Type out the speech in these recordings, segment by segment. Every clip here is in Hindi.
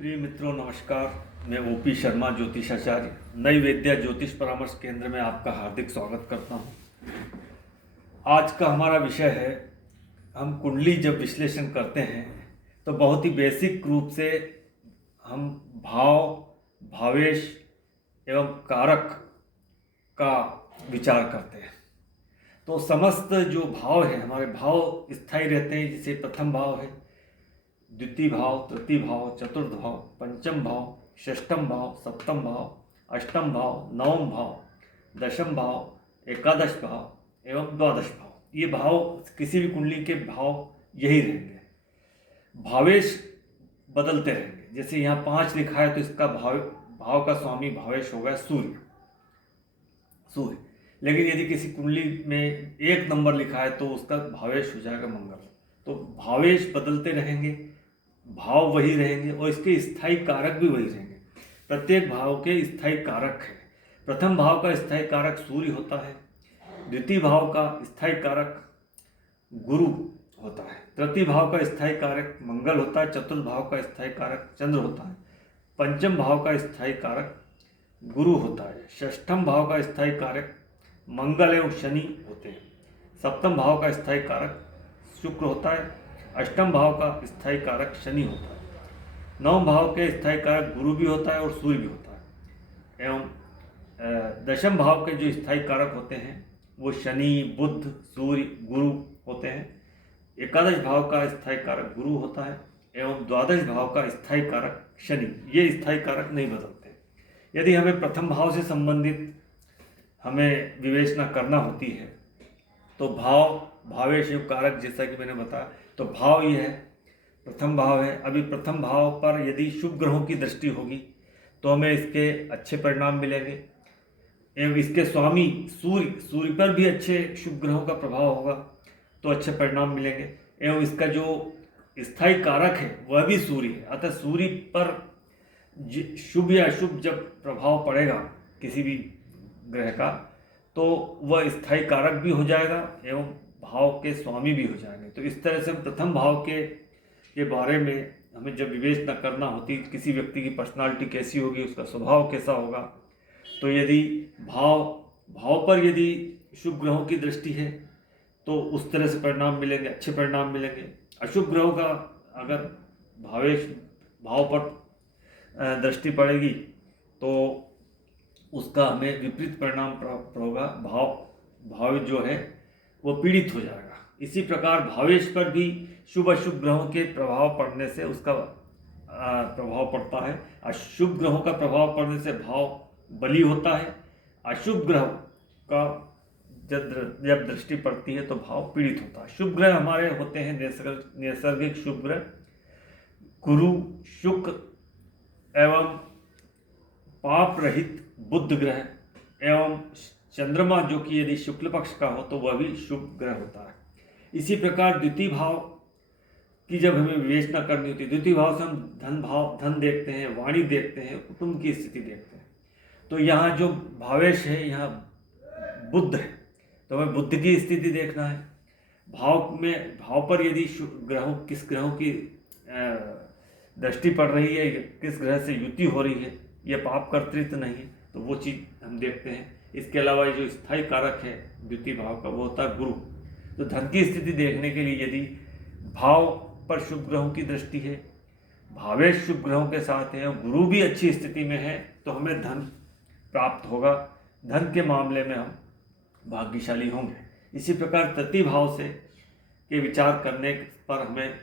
प्रिय मित्रों नमस्कार। मैं ओपी शर्मा ज्योतिषाचार्य नई वेद्या ज्योतिष परामर्श केंद्र में आपका हार्दिक स्वागत करता हूं। आज का हमारा विषय है, हम कुंडली जब विश्लेषण करते हैं तो बहुत ही बेसिक रूप से हम भाव, भावेश एवं कारक का विचार करते हैं। तो समस्त जो भाव है, हमारे भाव स्थायी रहते हैं। जैसे प्रथम भाव है, द्वितीय भाव, तृतीय भाव, चतुर्थ भाव, पंचम भाव, षष्ठम भाव, सप्तम भाव, अष्टम भाव, नवम भाव, दशम भाव, एकादश भाव एवं द्वादश भाव। ये भाव किसी भी कुंडली के भाव यही रहेंगे। भावेश बदलते रहेंगे। जैसे यहाँ 5 लिखा है तो इसका भाव का स्वामी भावेश होगा सूर्य। लेकिन यदि किसी कुंडली में 1 नंबर लिखा है तो उसका भावेश हो जाएगा मंगल। तो भावेश बदलते रहेंगे, भाव वही रहेंगे और इसके स्थायी कारक भी वही रहेंगे। प्रत्येक भाव के स्थायी कारक है। प्रथम भाव का स्थायी कारक सूर्य होता है, द्वितीय भाव का स्थायी कारक गुरु होता है, तृतीय भाव का स्थायी कारक मंगल होता है, चतुर्थ भाव का स्थायी कारक चंद्र होता है, पंचम भाव का स्थायी कारक गुरु होता है, षष्ठम भाव का स्थायी कारक मंगल एवं शनि होते हैं, सप्तम भाव का स्थायी कारक शुक्र होता है, अष्टम भाव का स्थायी कारक शनि होता है, नवम भाव के स्थायी कारक गुरु भी होता है और सूर्य भी होता है, एवं दशम भाव के जो स्थायी कारक होते हैं वो शनि, बुध, सूर्य, गुरु होते हैं। एकादश भाव का स्थायी कारक गुरु होता है एवं द्वादश भाव का स्थायी कारक शनि। ये स्थायी कारक नहीं बदलते। यदि हमें प्रथम भाव से संबंधित हमें विवेचना करना होती है तो भाव, भावेश एवं कारक, जैसा कि मैंने बताया, तो भाव ये है, प्रथम भाव है। अभी प्रथम भाव पर यदि शुभ ग्रहों की दृष्टि होगी तो हमें इसके अच्छे परिणाम मिलेंगे एवं इसके स्वामी सूर्य पर भी अच्छे शुभ ग्रहों का प्रभाव होगा तो अच्छे परिणाम मिलेंगे एवं इसका जो स्थायी कारक है वह भी सूर्य है। अतः सूर्य पर शुभ या अशुभ जब प्रभाव पड़ेगा किसी भी ग्रह का तो वह स्थायी कारक भी हो जाएगा एवं भाव के स्वामी भी हो जाएंगे। तो इस तरह से प्रथम भाव के बारे में हमें जब विवेचना करना होती, किसी व्यक्ति की पर्सनालिटी कैसी होगी, उसका स्वभाव कैसा होगा, तो यदि भाव पर यदि शुभ ग्रहों की दृष्टि है तो उस तरह से परिणाम मिलेंगे, अच्छे परिणाम मिलेंगे। अशुभ ग्रहों का अगर भाव पर दृष्टि पड़ेगी तो उसका हमें विपरीत परिणाम प्राप्त होगा। भाव जो है वो पीड़ित हो जाएगा। इसी प्रकार भावेश पर भी शुभ अशुभ ग्रहों के प्रभाव पड़ने से उसका प्रभाव पड़ता है। अशुभ ग्रहों का प्रभाव पड़ने से भाव बली होता है। अशुभ ग्रह का जब दृष्टि पड़ती है तो भाव पीड़ित होता है। शुभ ग्रह हमारे होते हैं नैसर्गिक शुभ ग्रह गुरु, शुक्र एवं पाप रहित बुध ग्रह एवं चंद्रमा, जो कि यदि शुक्ल पक्ष का हो तो वह भी शुभ ग्रह होता है। इसी प्रकार द्वितीय भाव की जब हमें विवेचना करनी होती है, द्वितीय भाव से हम धन देखते हैं, वाणी देखते हैं, कुटुंब की स्थिति देखते हैं। तो यहाँ जो भावेश है, यहाँ बुध है, तो हमें बुध की स्थिति देखना है। भाव पर यदि किस ग्रहों की दृष्टि पड़ रही है, किस ग्रह से युति हो रही है, यह पाप कर्तृत्व नहीं है, तो वो चीज़ हम देखते हैं। इसके अलावा जो स्थायी कारक है द्वितीय भाव का वो होता है गुरु। तो धन की स्थिति देखने के लिए यदि भाव पर शुभ ग्रहों की दृष्टि है, भावेश शुभ ग्रहों के साथ है, गुरु भी अच्छी स्थिति में है, तो हमें धन प्राप्त होगा। धन के मामले में हम भाग्यशाली होंगे। इसी प्रकार तृतीय भाव से के विचार करने पर हमें,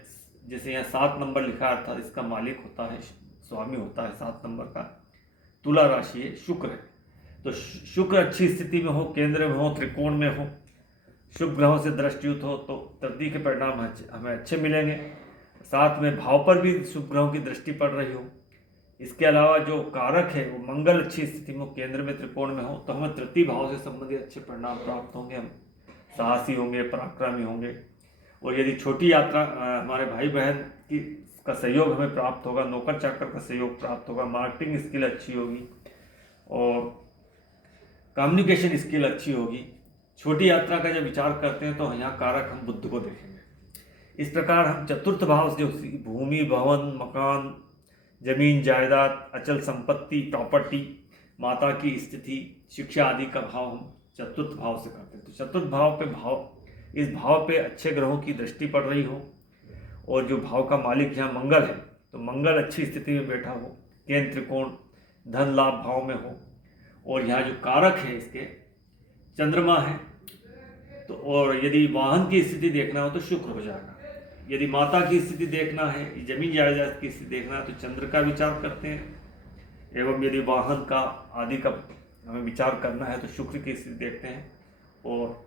जैसे यहाँ 7 नंबर लिखा था, इसका मालिक होता है, स्वामी होता है 7 नंबर का, तुला राशि है, शुक्र है। तो शुक्र अच्छी स्थिति में हो, केंद्र में हो, त्रिकोण में हो, शुभ ग्रहों से दृष्टियुक्त हो तो तृतीय के परिणाम हमें अच्छे मिलेंगे। साथ में भाव पर भी शुभ ग्रहों की दृष्टि पड़ रही हो। इसके अलावा जो कारक है वो मंगल अच्छी स्थिति में हो, केंद्र में, त्रिकोण में हो, तो हमें तृतीय भाव से संबंधित अच्छे परिणाम प्राप्त होंगे। हम साहसी होंगे, पराक्रमी होंगे। और यदि छोटी यात्रा, हमारे भाई बहन का सहयोग हमें प्राप्त होगा, नौकर चाकर का सहयोग प्राप्त होगा, मार्केटिंग स्किल अच्छी होगी और कम्युनिकेशन स्किल अच्छी होगी। छोटी यात्रा का जब विचार करते हैं तो यहाँ कारक हम बुध को देखेंगे। इस प्रकार हम चतुर्थ भाव से भूमि, भवन, मकान जमीन जायदाद, अचल संपत्ति, प्रॉपर्टी, माता की स्थिति, शिक्षा आदि का भाव हम चतुर्थ भाव से करते हैं। तो चतुर्थ भाव पे इस भाव पे अच्छे ग्रहों की दृष्टि पड़ रही हो और जो भाव का मालिक यहाँ मंगल है, तो मंगल अच्छी स्थिति में बैठा हो, केंद्र त्रिकोण धन लाभ भाव में हो, और यहाँ जो कारक है इसके चंद्रमा है, तो और यदि वाहन की स्थिति देखना हो तो शुक्र हो जाएगा। यदि माता की स्थिति देखना है, जमीन जायदाद की स्थिति देखना है तो चंद्र का विचार करते हैं, एवं यदि वाहन का आदि का हमें विचार करना है तो शुक्र की स्थिति देखते हैं, और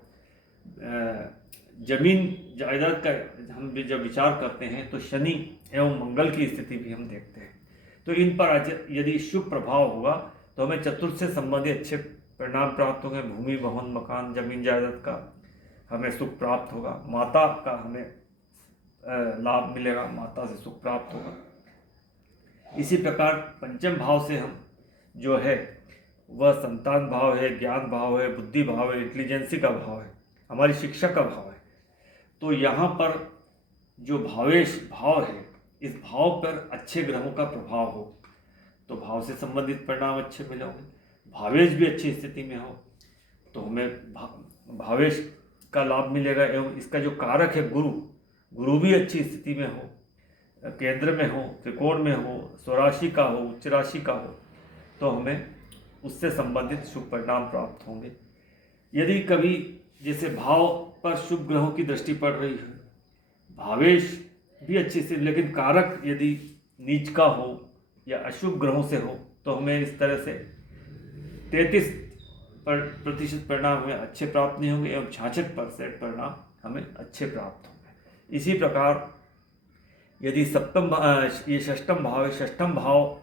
जमीन जायदाद का हम जब विचार करते हैं तो शनि एवं मंगल की स्थिति भी हम देखते हैं। तो इन पर यदि शुभ प्रभाव होगा तो हमें चतुर्थ से संबंधित अच्छे परिणाम प्राप्त होंगे। भूमि, भवन, मकान, जमीन जायदाद का हमें सुख प्राप्त होगा, माता का हमें लाभ मिलेगा, माता से सुख प्राप्त होगा। इसी प्रकार पंचम भाव से हम जो है वह संतान भाव है, ज्ञान भाव है, बुद्धि भाव है, इंटेलिजेंसी का भाव है, हमारी शिक्षा का भाव है। तो यहाँ पर जो भावेश भाव है, इस भाव पर अच्छे ग्रहों का प्रभाव हो तो भाव से संबंधित परिणाम अच्छे मिलेंगे। भावेश भी अच्छी स्थिति में हो तो हमें भावेश का लाभ मिलेगा, एवं इसका जो कारक है गुरु भी अच्छी स्थिति में हो, केंद्र में हो, त्रिकोण में हो, स्वराशि का हो, उच्च राशि का हो, तो हमें उससे संबंधित शुभ परिणाम प्राप्त होंगे। यदि कभी जैसे भाव पर शुभ ग्रहों की दृष्टि पड़ रही है, भावेश भी अच्छी स्थिति, लेकिन कारक यदि नीच का हो या अशुभ ग्रहों से हो तो हमें इस तरह से 33% परिणाम हमें अच्छे प्राप्त नहीं होंगे, एवं 66% परिणाम हमें अच्छे प्राप्त होंगे। इसी प्रकार यदि ये षष्ठम भाव है, षष्ठम भाव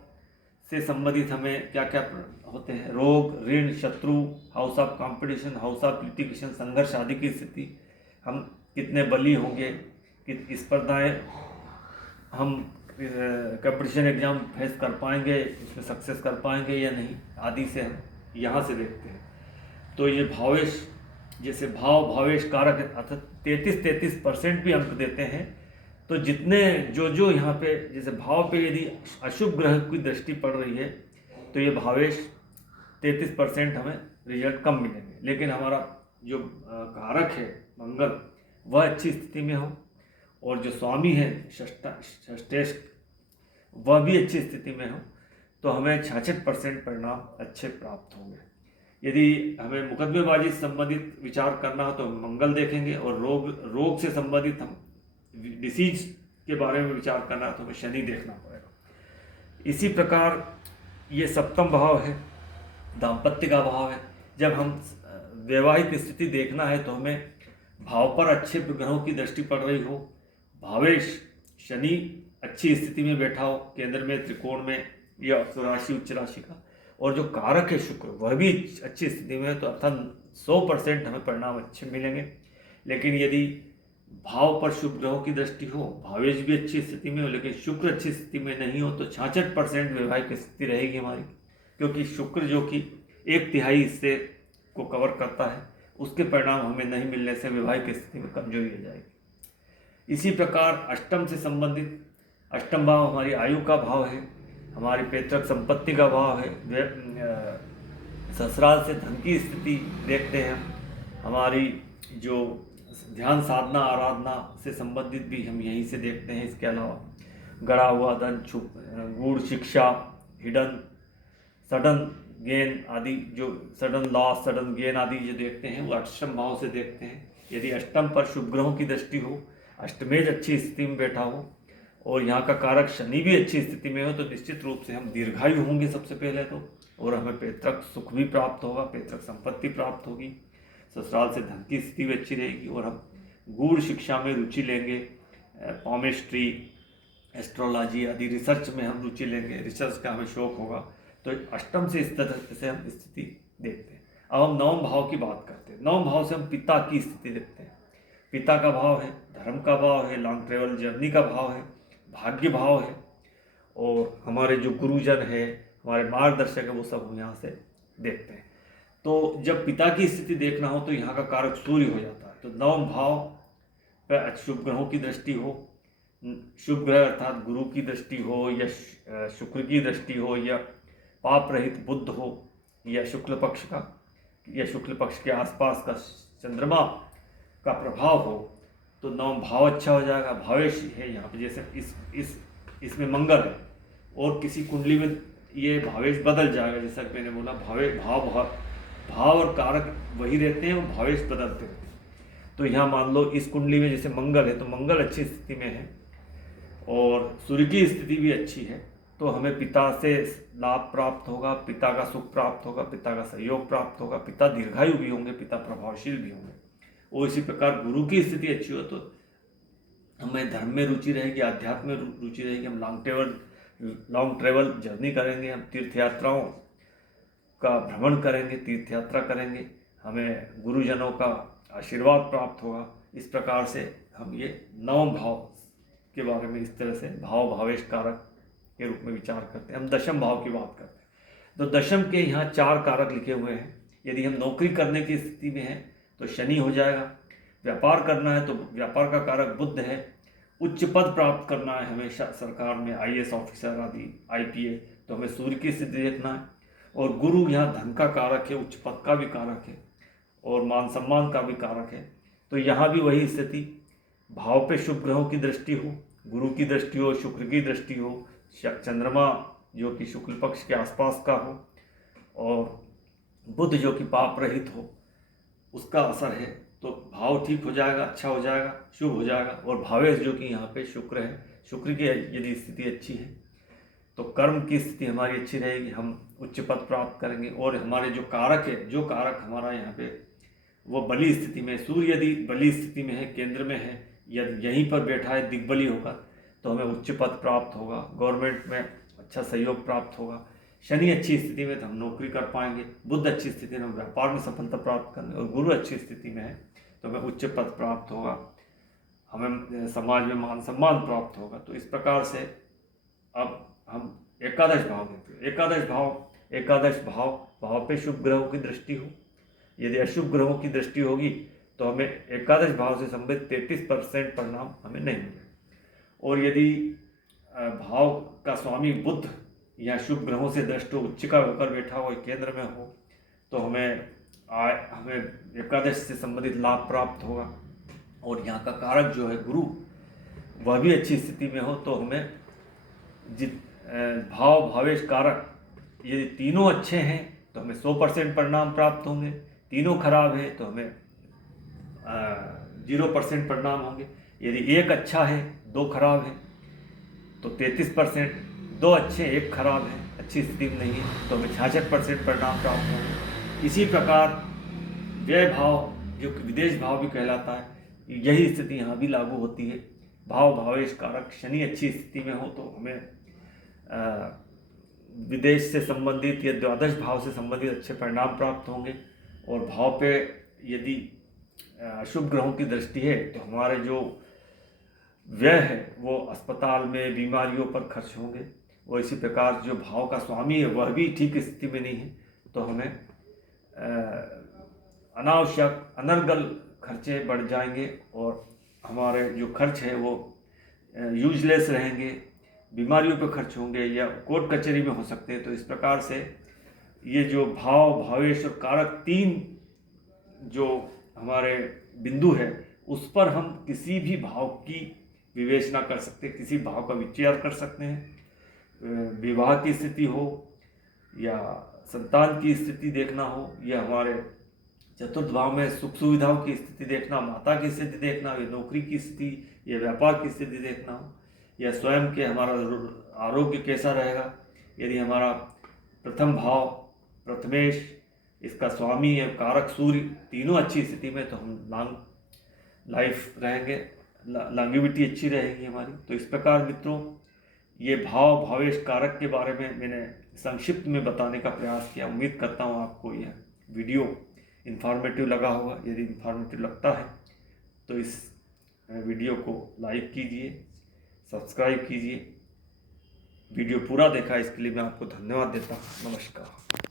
से संबंधित हमें क्या क्या होते हैं, रोग, ऋण, शत्रु, house of competition, house of litigation, संघर्ष आदि की स्थिति, हम कितने बली होंगे, कि स्पर्धाएं हम कंपटीशन एग्जाम फेस कर पाएंगे, इसमें सक्सेस कर पाएंगे या नहीं, आदि से हम यहाँ से देखते हैं। तो ये भावेश, जैसे भावेश कारक अर्थात 33% भी अंक देते हैं। तो जितने जो यहाँ पे जैसे भाव पे यदि अशुभ ग्रह की दृष्टि पड़ रही है तो ये भावेश 33% हमें रिजल्ट कम मिलेंगे, लेकिन हमारा जो कारक है मंगल वह अच्छी स्थिति में हो, और जो स्वामी है षष्ठेश वह भी अच्छी स्थिति में हो, तो हमें 66% परिणाम अच्छे प्राप्त होंगे। यदि हमें मुकदमेबाजी से संबंधित विचार करना हो तो हम मंगल देखेंगे, और रोग से संबंधित हम डिसीज के बारे में विचार करना है तो हमें शनि देखना पड़ेगा। इसी प्रकार ये सप्तम भाव है, दाम्पत्य का भाव है। जब हम वैवाहिक स्थिति देखना है तो हमें भाव पर अच्छे ग्रहों की दृष्टि पड़ रही हो, भावेश शनि अच्छी स्थिति में बैठा हो, केंद्र में, त्रिकोण में या स्वराशि उच्च राशि का, और जो कारक है शुक्र वह भी अच्छी स्थिति में है, तो अर्थात 100% हमें परिणाम अच्छे मिलेंगे। लेकिन यदि भाव पर शुभ ग्रहों की दृष्टि हो, भावेश भी अच्छी स्थिति में हो, लेकिन शुक्र अच्छी स्थिति में नहीं हो, तो 66% वैवाहिक स्थिति रहेगी हमारी, क्योंकि शुक्र जो कि 1/3 हिस्से को कवर करता है, उसके परिणाम हमें नहीं मिलने से वैवाहिक स्थिति में कमजोरी हो जाएगी। इसी प्रकार अष्टम से संबंधित, अष्टम भाव हमारी आयु का भाव है, हमारी पैतृक संपत्ति का भाव है, ससुराल से धन की स्थिति देखते हैं, हमारी जो ध्यान साधना आराधना से संबंधित भी हम यहीं से देखते हैं। इसके अलावा गड़ा हुआ धन, छुप गूढ़ शिक्षा, हिडन सडन गेन आदि, जो सडन लॉस, सडन गेन आदि जो देखते हैं वो अष्टम भाव से देखते हैं। यदि अष्टम पर शुभ ग्रहों की दृष्टि हो, अष्टमेज अच्छी स्थिति में बैठा हो, और यहाँ का कारक शनि भी अच्छी स्थिति में हो, तो निश्चित रूप से हम दीर्घायु होंगे सबसे पहले तो, और हमें पैतृक सुख भी प्राप्त होगा, पैतृक संपत्ति प्राप्त होगी, ससुराल से धन की स्थिति भी अच्छी रहेगी, और हम गूढ़ शिक्षा में रुचि लेंगे, पॉमेस्ट्री, एस्ट्रोलॉजी आदि रिसर्च में हम रुचि लेंगे, रिसर्च का हमें शौक होगा। तो अष्टम से इस तरह से हम स्थिति देखते हैं। अब हम नवम भाव की बात करते हैं। नवम भाव से हम पिता की स्थिति देखते हैं। पिता का भाव है, धर्म का भाव है, लॉन्ग ट्रेवल जर्नी का भाव है, भाग्य भाव है, और हमारे जो गुरुजन है, हमारे मार्गदर्शक है, वो सब हम यहाँ से देखते हैं। तो जब पिता की स्थिति देखना हो तो यहाँ का कारक सूर्य हो जाता है। तो नवम भाव पर शुभ ग्रहों की दृष्टि हो, शुभ ग्रह अर्थात गुरु की दृष्टि हो या शुक्र की दृष्टि हो या पाप रहित बुध हो या शुक्ल पक्ष का या शुक्ल पक्ष के आसपास का चंद्रमा का प्रभाव हो तो नवम भाव अच्छा हो जाएगा। भावेश है यहाँ पे, जैसे इसमें मंगल है और किसी कुंडली में ये भावेश बदल जाएगा। जैसा कि मैंने बोला भाव और कारक वही रहते हैं और भावेश बदलते रहते हैं। तो यहाँ मान लो इस कुंडली में जैसे मंगल है तो मंगल अच्छी स्थिति में है और सूर्य की स्थिति भी अच्छी है, तो हमें पिता से लाभ प्राप्त होगा, पिता का सुख प्राप्त होगा, पिता का सहयोग प्राप्त होगा, पिता दीर्घायु भी होंगे, पिता प्रभावशील भी होंगे। और इसी प्रकार गुरु की स्थिति अच्छी हो तो हमें धर्म में रुचि रहेगी, अध्यात्म में रुचि रहेगी, हम लॉन्ग ट्रेवल जर्नी करेंगे, हम तीर्थ यात्राओं का भ्रमण करेंगे, तीर्थ यात्रा करेंगे, हमें गुरुजनों का आशीर्वाद प्राप्त होगा। इस प्रकार से हम ये नवम भाव के बारे में इस तरह से भावेश कारक के रूप में विचार करते हैं। हम दशम भाव की बात करते हैं तो दशम के यहाँ 4 कारक लिखे हुए हैं। यदि हम नौकरी करने की स्थिति में हैं तो शनि हो जाएगा, व्यापार करना है तो व्यापार का कारक बुध है, उच्च पद प्राप्त करना है हमेशा सरकार में IAS ऑफिसर आदि IPA तो हमें सूर्य की स्थिति देखना है। और गुरु यहाँ धन का कारक है, उच्च पद का भी कारक है और मान सम्मान का भी कारक है। तो यहाँ भी वही स्थिति, भाव पे शुभ ग्रहों की दृष्टि हो, गुरु की दृष्टि हो, शुक्र की दृष्टि हो, चंद्रमा जो कि शुक्ल पक्ष के आसपास का हो और बुध जो कि पाप रहित हो, उसका असर है तो भाव ठीक हो जाएगा, अच्छा हो जाएगा, शुभ हो जाएगा। और भावेश जो कि यहाँ पे शुक्र है, शुक्र की यदि स्थिति अच्छी है तो कर्म की स्थिति हमारी अच्छी रहेगी, हम उच्च पद प्राप्त करेंगे। और हमारे जो कारक है, जो कारक हमारा यहाँ पे वो बली स्थिति में, सूर्य यदि बली स्थिति में है, केंद्र में है या यहीं पर बैठा है दिग्बली होकर तो हमें उच्च पद प्राप्त होगा, गवर्नमेंट में अच्छा सहयोग प्राप्त होगा। शनि अच्छी स्थिति में तो हम नौकरी कर पाएंगे, बुध अच्छी स्थिति में हम व्यापार में सफलता प्राप्त करेंगे और गुरु अच्छी स्थिति में है तो हमें उच्च पद प्राप्त होगा, हमें समाज में मान सम्मान प्राप्त होगा। तो इस प्रकार से अब हम एकादश भाव देखते हैं। एकादश भाव पे शुभ ग्रहों की दृष्टि हो, यदि अशुभ ग्रहों की दृष्टि होगी तो हमें एकादश भाव से संबंधित 33% परिणाम हमें नहीं मिलेगा। और यदि भाव का स्वामी बुध या शुभ ग्रहों से दृष्ट हो, उच्च का होकर बैठा हो, केंद्र में हो तो हमें एकादश से संबंधित लाभ प्राप्त होगा। और यहाँ का कारक जो है गुरु, वह भी अच्छी स्थिति में हो तो हमें भावेश कारक यदि तीनों अच्छे हैं तो हमें 100% परिणाम प्राप्त होंगे, तीनों खराब है तो हमें 0% परिणाम होंगे। यदि एक अच्छा है 2 खराब है तो 33%, 2 अच्छे 1 खराब है, अच्छी स्थिति में नहीं है तो हमें 66% परिणाम प्राप्त होंगे। इसी प्रकार व्यय भाव जो कि विदेश भाव भी कहलाता है, यही स्थिति यहाँ भी लागू होती है। भावेश कारक शनि अच्छी स्थिति में हो तो हमें विदेश से संबंधित या द्वादश भाव से संबंधित अच्छे परिणाम प्राप्त होंगे। और भाव पे यदि शुभ ग्रहों की दृष्टि है तो हमारे जो व्यय है वो अस्पताल में बीमारियों पर खर्च होंगे। और इसी प्रकार जो भाव का स्वामी है वह भी ठीक स्थिति में नहीं है तो हमें अनावश्यक अनर्गल खर्चे बढ़ जाएंगे और हमारे जो खर्च है वो यूजलेस रहेंगे, बीमारियों पर खर्च होंगे या कोर्ट कचहरी में हो सकते हैं। तो इस प्रकार से ये जो भावेश और कारक 3 जो हमारे बिंदु है उस पर हम किसी भी भाव की विवेचना कर सकते हैं, किसी भाव का विचार कर सकते हैं। विवाह की स्थिति हो या संतान की स्थिति देखना हो या हमारे चतुर्थ भाव में सुख सुविधाओं की स्थिति देखना, माता की स्थिति देखना, या नौकरी की स्थिति या व्यापार की स्थिति देखना हो या स्वयं के हमारा आरोग्य कैसा रहेगा। यदि हमारा प्रथम भाव प्रथमेश, इसका स्वामी है कारक सूर्य, तीनों अच्छी स्थिति में तो हम लॉन्ग लाइफ रहेंगे, लॉन्गेविटी अच्छी रहेगी हमारी। तो इस प्रकार मित्रों ये भावेश कारक के बारे में मैंने संक्षिप्त में बताने का प्रयास किया। उम्मीद करता हूँ आपको यह वीडियो इन्फॉर्मेटिव लगा होगा। यदि इन्फॉर्मेटिव लगता है तो इस वीडियो को लाइक कीजिए, सब्सक्राइब कीजिए। वीडियो पूरा देखा इसके लिए मैं आपको धन्यवाद देता हूँ। नमस्कार।